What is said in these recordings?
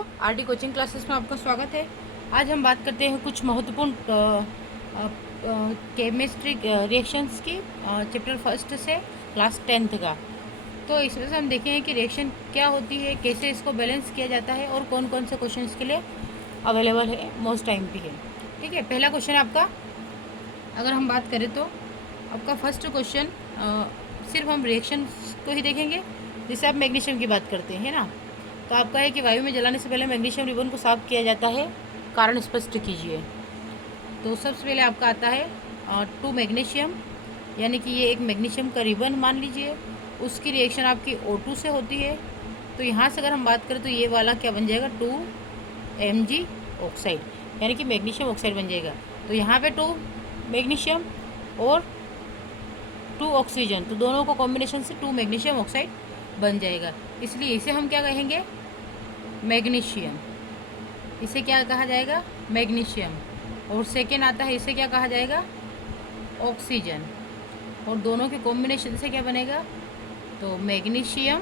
दोस्तों, RD coaching classes में आपका स्वागत है। आज हम बात करते हैं कुछ महत्वपूर्ण केमिस्ट्री रिएक्शंस की, चैप्टर फर्स्ट से क्लास 10th का। तो इसमें से हम देखेंगे कि रिएक्शन क्या होती है, कैसे इसको बैलेंस किया जाता है और कौन कौन से क्वेश्चंस के लिए अवेलेबल है, मोस्ट टाइम पे है। ठीक है, पहला क्वेश्चन आपका, अगर हम बात करें तो आपका फर्स्ट क्वेश्चन, सिर्फ हम रिएक्शन को ही देखेंगे। जैसे आप मैग्नीशियम की बात करते हैं ना, तो आपका है कि वायु में जलाने से पहले मैग्नीशियम रिबन को साफ किया जाता है, कारण स्पष्ट कीजिए। तो सबसे पहले आपका आता है 2 मैग्नीशियम, यानी कि ये एक मैग्नीशियम का रिबन मान लीजिए, उसकी रिएक्शन आपकी O2 से होती है। तो यहाँ से अगर हम बात करें तो ये वाला क्या बन जाएगा, 2Mg ऑक्साइड, यानी कि मैग्नीशियम ऑक्साइड बन जाएगा। तो यहाँ पे 2 मैग्नीशियम और 2 ऑक्सीजन, तो दोनों को कॉम्बिनेशन से 2 मैग्नीशियम ऑक्साइड बन जाएगा। इसलिए इसे हम क्या कहेंगे, मैग्नीशियम। इसे क्या कहा जाएगा, मैग्नीशियम। और सेकेंड आता है, इसे क्या कहा जाएगा, ऑक्सीजन। और दोनों के कॉम्बिनेशन से क्या बनेगा, तो मैग्नीशियम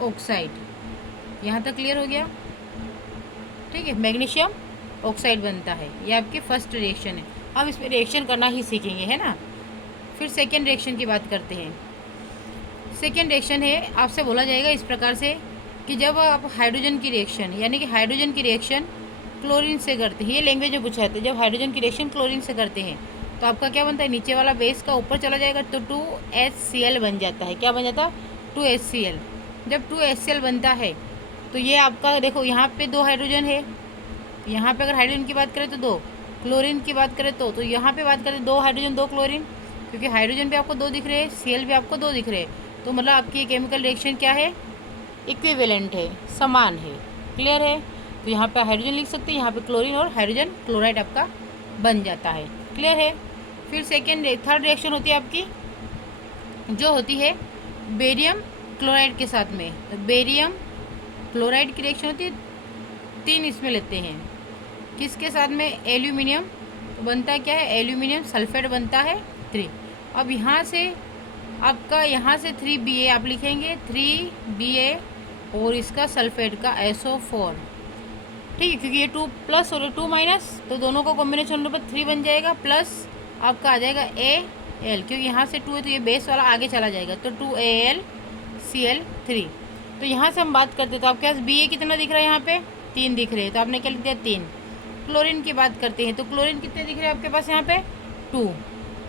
ऑक्साइड। यहाँ तक क्लियर हो गया। ठीक है, मैग्नीशियम ऑक्साइड बनता है, ये आपकी फर्स्ट रिएक्शन है। हम इसमें रिएक्शन करना ही सीखेंगे, है ना। फिर सेकेंड रिएक्शन की बात करते हैं। सेकेंड रिएक्शन है, आपसे बोला जाएगा इस प्रकार से कि जब आप हाइड्रोजन की रिएक्शन, यानी कि हाइड्रोजन की रिएक्शन क्लोरीन से करते हैं, ये लैंग्वेज में पूछा है, जब हाइड्रोजन की रिएक्शन क्लोरीन से करते हैं तो आपका क्या बनता है, नीचे वाला बेस का ऊपर चला जाएगा तो 2HCl बन जाता है। क्या बन जाता है, 2HCl। जब 2HCl बनता है तो ये आपका देखो, यहाँ पे 2 हाइड्रोजन है, यहाँ पे अगर हाइड्रोजन की बात करें तो 2, क्लोरीन की बात करें तो यहाँ पे बात करें 2 हाइड्रोजन 2 क्लोरीन, क्योंकि हाइड्रोजन भी आपको 2 दिख रहे हैं, Cl भी आपको 2 दिख रहे हैं। तो मतलब आपकी केमिकल रिएक्शन क्या है, इक्विवेलेंट है, समान है। क्लियर है। तो यहाँ पे हाइड्रोजन लिख सकते हैं, यहाँ पे क्लोरीन और हाइड्रोजन क्लोराइड आपका बन जाता है। क्लियर है। फिर थर्ड रिएक्शन होती है आपकी, जो होती है बेरियम क्लोराइड के साथ में। तो बेरियम क्लोराइड की रिएक्शन होती है, 3 इसमें लेते हैं। किसके साथ में, एल्यूमिनियम। तो बनता है क्या है, एल्यूमिनियम सल्फेट बनता है 3। अब यहाँ से आपका, यहाँ से 3Ba आप लिखेंगे, 3Ba और इसका सल्फेट का SO4। ठीक है, क्योंकि ये 2 प्लस और 2 माइनस, तो दोनों को कॉम्बिनेशन होने पर 3 बन जाएगा, प्लस आपका आ जाएगा Al, क्योंकि यहाँ से 2 है तो ये बेस वाला आगे चला जाएगा, तो 2AlCl3। तो यहाँ से हम बात करते तो आपके पास Ba कितना दिख रहा है, यहाँ पे 3 दिख रहे हैं, तो आपने क्या लिख दिया, 3। क्लोरीन की बात करते हैं तो क्लोरीन कितने दिख रहे हैं आपके पास, यहाँ पे 2।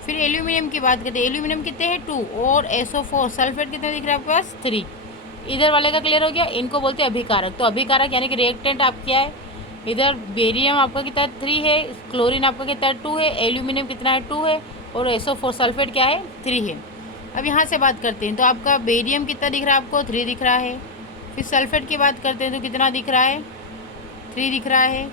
फिर एल्यूमिनियम की बात करते हैं, एल्यूमिनियम कितने हैं, 2, और SO4 सल्फेट कितने दिख रहे हैं आपके पास, 3। इधर वाले का क्लियर हो गया। इनको बोलते हैं अभिकारक। तो अभिकारक यानी कि रिएक्टेंट आप क्या है, इधर बेरियम आपका कितना 3 है, क्लोरीन आपका कितना 2 है, एल्यूमिनियम कितना है 2 है, और SO4 सल्फेट क्या है, 3 है। अब यहाँ से बात करते हैं तो आपका बेरियम कितना दिख रहा है आपको, 3 दिख रहा है। फिर सल्फेट की बात करते हैं तो कितना दिख रहा है, 3 दिख रहा है।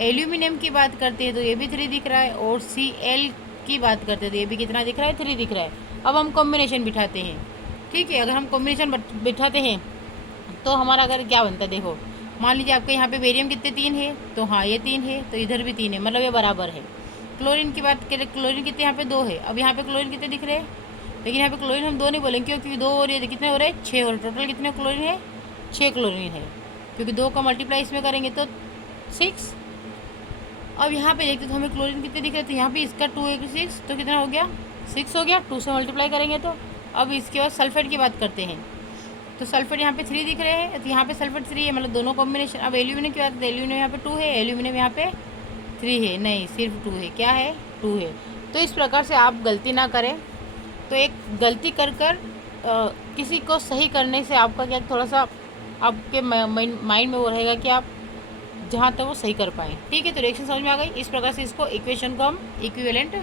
एल्यूमिनियम की बात करते हैं तो ये भी 3 दिख रहा है, और Cl की बात करते हैं तो ये भी कितना दिख रहा है, 3 दिख रहा है। अब हम कॉम्बिनेशन बिठाते हैं। ठीक है, अगर हम कॉम्बिनेशन बिठाते हैं तो हमारा अगर क्या बनता है, देखो मान लीजिए आपके यहाँ पे बेरियम कितने 3 है, तो हाँ ये 3 है, तो इधर भी 3 है, मतलब ये बराबर है। क्लोरीन की बात करें, क्लोरीन कितने यहाँ पे 2 है। अब यहाँ पे क्लोरीन कितने दिख रहे हैं, लेकिन यहाँ पे क्लोरीन हम 2 नहीं बोलेंगे, क्योंकि 2 और ये कितने हो रहे हैं, 6 और टोटल कितने क्लोरीन है, 6 क्लोरीन है, क्योंकि 2 का मल्टीप्लाई इसमें करेंगे तो 6। अब यहाँ पे देखते तो हमें क्लोरीन कितने दिख रहे थे, यहाँ पे इसका 2 है 6, तो कितना हो गया, 6 हो गया, 2 से मल्टीप्लाई करेंगे तो। अब इसके बाद सल्फेट की बात करते हैं तो सल्फेट यहाँ पे 3 दिख रहे हैं, तो यहाँ पे सल्फेट 3 है, मतलब दोनों कॉम्बिनेशन। अब एल्यूमिनियम की बात करते हैं, एल्यूमिनियम यहाँ पे 2 है, एल्यूमिनियम यहाँ पे 3 है, नहीं सिर्फ 2 है, क्या है, 2 है। तो इस प्रकार से आप गलती ना करें। तो एक गलती कर किसी को सही करने से आपका क्या, थोड़ा सा आपके माइंड में वो रहेगा कि आप जहाँ तक वो सही कर पाएँ। ठीक है, तो रिएक्शन समझ में आ गई। इस प्रकार से इसको इक्वेशन को हम इक्विवेलेंट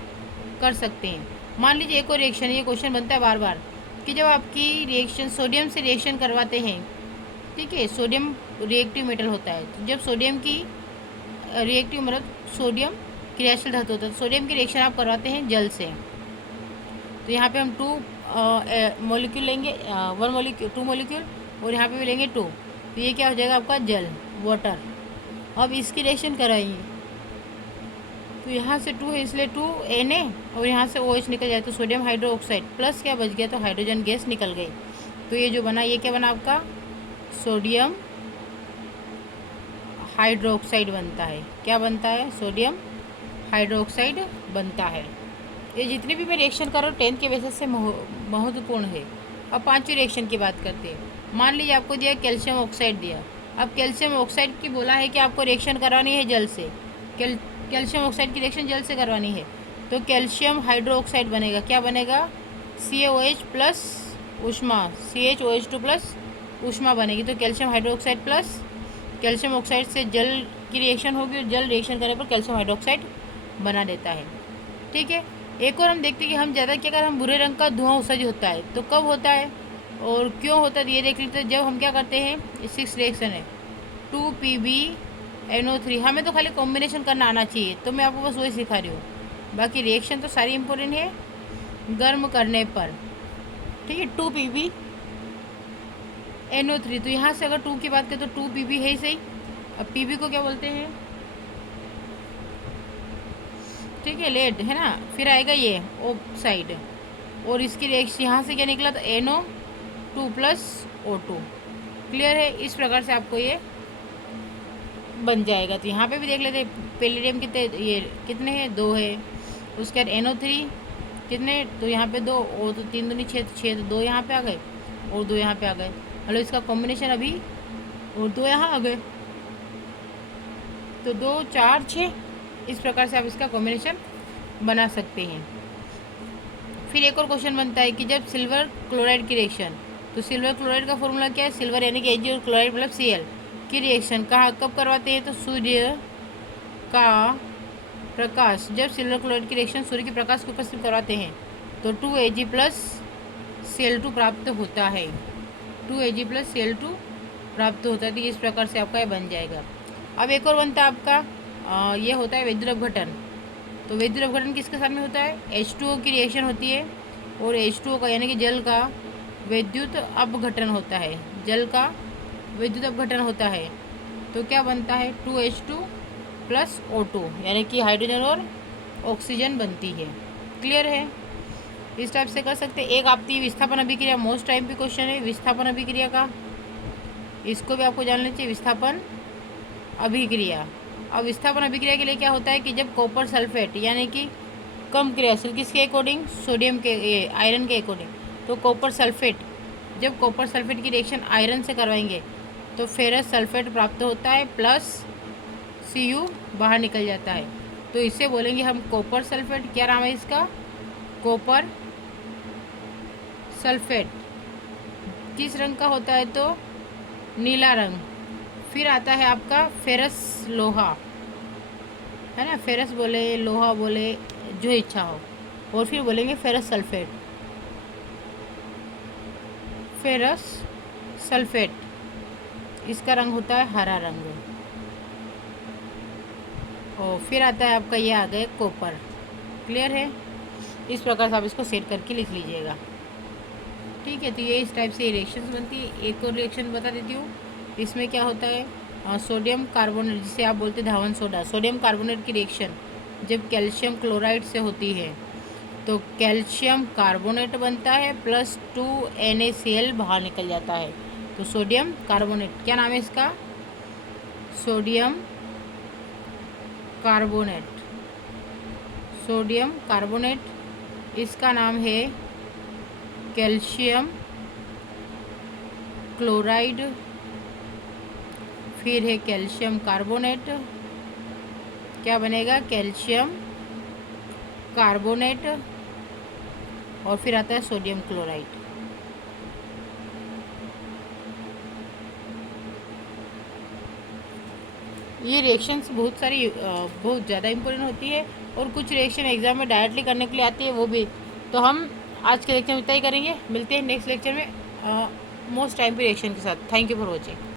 कर सकते हैं। मान लीजिए एक और रिएक्शन, ये क्वेश्चन बनता है बार बार कि जब आपकी रिएक्शन सोडियम से रिएक्शन करवाते हैं, ठीक है, सोडियम रिएक्टिव मेटल होता है, तो जब सोडियम की रिएक्टिव मतलब सोडियम क्रियाशील धातु होता है, तो सोडियम की रिएक्शन आप करवाते हैं जल से। तो यहाँ पे हम 2 मॉलिक्यूल लेंगे, 2 मॉलिक्यूल, और यहाँ पे भी लेंगे 2, तो ये क्या हो जाएगा आपका जल, वाटर। अब इसकी रिएक्शन कराएंगे तो यहाँ से 2 है इसलिए 2Na, और यहाँ से OH निकल जाए तो सोडियम हाइड्रोक्साइड, प्लस क्या बच गया, तो हाइड्रोजन गैस निकल गई। तो ये जो बना, ये क्या बना आपका सोडियम हाइड्रोक्साइड बनता है। क्या बनता है? सोडियम हाइड्रोक्साइड बनता है। ये जितने भी मैं रिएक्शन कर रहा हूँ 10th के बेसिस से महत्वपूर्ण है। अब 5वीं रिएक्शन की बात करते हैं। मान लीजिए आपको दिया कैल्शियम ऑक्साइड दिया। अब कैल्शियम ऑक्साइड की बोला है कि आपको रिएक्शन करवानी है जल से। कैल्शियम ऑक्साइड की रिएक्शन जल से करवानी है, तो कैल्शियम हाइड्रोक्साइड बनेगा। क्या बनेगा? CaOH प्लस ऊष्मा, CHOH2 प्लस ऊष्मा बनेगी। तो calcium hydroxide plus calcium oxide से जल की रिएक्शन होगी, और जल रिएक्शन करने पर कैल्शियम हाइड्रोक्साइड बना देता है। ठीक है। एक और हम देखते हैं कि हम ज़्यादा क्या कर, हम भूरे रंग का धुआं उत्सर्जित होता है, तो कब होता है और क्यों होता है ये देख लेते हैं। जब हम क्या करते हैं, 6 रिएक्शन है 2PbNO3। हमें तो खाली कॉम्बिनेशन करना आना चाहिए, तो मैं आपको बस वही सिखा रही हूँ। बाकी रिएक्शन तो सारी इंपॉर्टेंट है गर्म करने पर। ठीक है, 2PbNO3। तो यहाँ से अगर 2 की बात करें तो 2Pb है ही सही। अब Pb को क्या बोलते हैं? ठीक है, लेड है ना। फिर आएगा ये ऑक्साइड, और इसकी रिएक्शन यहाँ से क्या निकला? तो NO2 प्लस O2। क्लियर है? इस प्रकार से आपको ये बन जाएगा। तो यहाँ पे भी देख लेते हैं पैलिडियम कितने, ये कितने हैं? 2 है। उसके बाद NO3 कितने? तो यहाँ पे 2, और तो 3 दूनी 6, 6 तो 2 यहाँ पे आ गए और 2 यहाँ पे आ गए। मतलब इसका कॉम्बिनेशन अभी, और 2 यहाँ आ गए, तो 2 4 6। इस प्रकार से आप इसका कॉम्बिनेशन बना सकते हैं। फिर एक और क्वेश्चन बनता है कि जब सिल्वर क्लोराइड की रिएक्शन, तो सिल्वर क्लोराइड का फॉर्मूला क्या है? सिल्वर यानी कि Ag और क्लोराइड मतलब Cl की रिएक्शन कहाँ कब करवाते हैं? तो सूर्य का प्रकाश, जब सिल्वर क्लोराइड की रिएक्शन सूर्य के प्रकाश को उपस्थित करवाते हैं तो 2Ag प्लस Cl2 प्राप्त होता है। 2Ag प्लस Cl2 प्राप्त होता है। तो इस प्रकार से आपका ये बन जाएगा। अब एक और बनता है आपका ये होता है विद्युत अपघटन। तो विद्युत अपघटन किसके साथ में होता है? H2O की रिएक्शन होती है, और H2O का यानी कि जल का विद्युत अपघटन होता है। जल का विद्युत अपघटन होता है, तो क्या बनता है? 2H2 प्लस O2 यानी कि हाइड्रोजन और ऑक्सीजन बनती है। क्लियर है? इस टाइप से कर सकते हैं। एक आपकी विस्थापन अभिक्रिया, मोस्ट टाइम पे क्वेश्चन है विस्थापन अभिक्रिया का, इसको भी आपको जानना चाहिए। विस्थापन अभिक्रिया। अब विस्थापन अभिक्रिया के लिए क्या होता है कि जब कॉपर सल्फेट यानी कि कम क्रियाशील, किसके अकॉर्डिंग? सोडियम के, आयरन के अकॉर्डिंग। तो कॉपर सल्फेट, जब कॉपर सल्फेट की रिएक्शन आयरन से करवाएंगे तो फेरस सल्फेट प्राप्त होता है, प्लस Cu बाहर निकल जाता है। तो इससे बोलेंगे हम कॉपर सल्फेट। क्या नाम है इसका? Copper sulphate. किस रंग का होता है? तो नीला रंग। फिर आता है आपका फेरस लोहा, है ना। फेरस बोले, लोहा बोले, जो इच्छा हो। और फिर बोलेंगे फेरस सल्फेट। फेरस सल्फेट, इसका रंग होता है हरा रंग। और फिर आता है आपका ये आ गया कॉपर। क्लियर है? इस प्रकार से आप इसको सेट करके लिख लीजिएगा। ठीक है, तो ये इस टाइप से रिएक्शंस बनती है। एक और रिएक्शन बता देती हूँ। इसमें क्या होता है? सोडियम कार्बोनेट, जिसे आप बोलते हैं धावन सोडा। सोडियम कार्बोनेट की रिएक्शन जब कैल्शियम क्लोराइड से होती है तो कैल्शियम कार्बोनेट बनता है, प्लस 2NaCl बाहर निकल जाता है। तो सोडियम कार्बोनेट, क्या नाम है इसका? Sodium carbonate. सोडियम कार्बोनेट, इसका नाम है कैल्शियम क्लोराइड। फिर है कैल्शियम कार्बोनेट। क्या बनेगा? Calcium carbonate. और फिर आता है सोडियम क्लोराइड। ये रिएक्शंस बहुत सारी बहुत ज़्यादा इंपॉर्टेंट होती है, और कुछ रिएक्शन एग्जाम में डायरेक्टली करने के लिए आती है वो भी। तो हम आज के लेक्चर में इतना ही करेंगे। मिलते हैं नेक्स्ट लेक्चर में मोस्ट टाइम पे रिएक्शन के साथ। Thank you for watching.